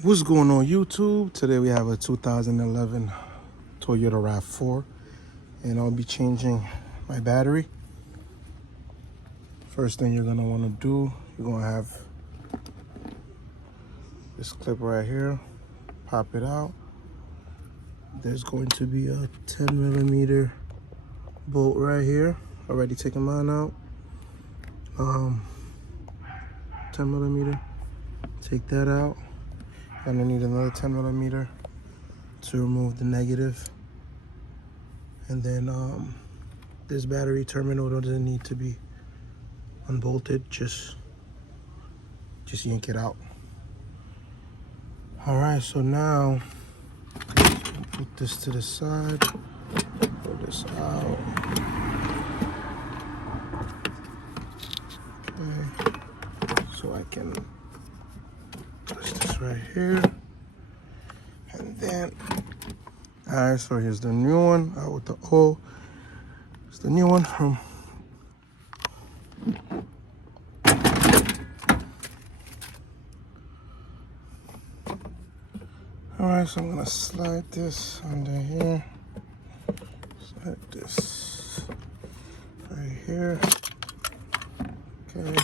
What's going on YouTube? Today we have a 2011 Toyota Rav4 and I'll be changing my battery. First thing you're going to want to do, you're going to have this clip right here, pop it out. There's going to be a 10mm bolt right here. Already taken mine out. 10mm, take that out. Gonna need another 10mm to remove the negative. And then this battery terminal doesn't need to be unbolted, just yank it out. All right, so now put this to the side, pull this out. Okay, so I can place this right here. And then, all right, so here's the new one out with the O. It's the new one from all right, so I'm gonna slide this under here. Slide this right here. Okay.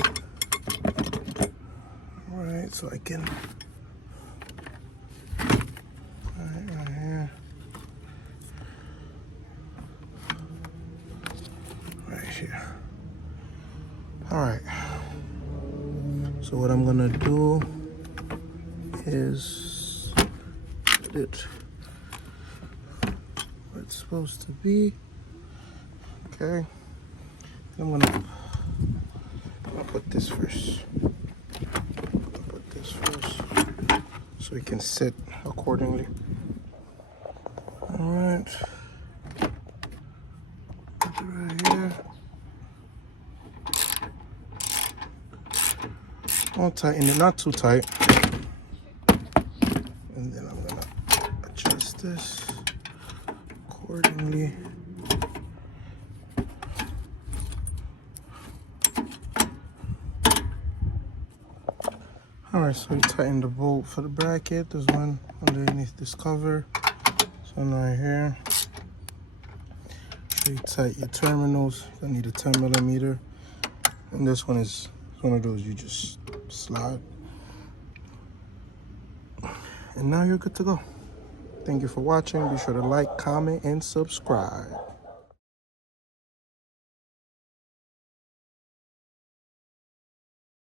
All right, so I can. Right here. Right here. All right. So what I'm gonna do is put it where it's supposed to be. Okay. I'm gonna put this first. Put this first so it can sit accordingly. All right. Put it right here. I'll tighten it, not too tight. And then I'm gonna adjust this accordingly. All right, so you tighten the bolt for the bracket. There's one underneath this cover. This one right here. So you tighten your terminals. You'll need a 10mm. And this one is one of those you just slide. And now you're good to go. Thank you for watching. Be sure to like, comment, and subscribe.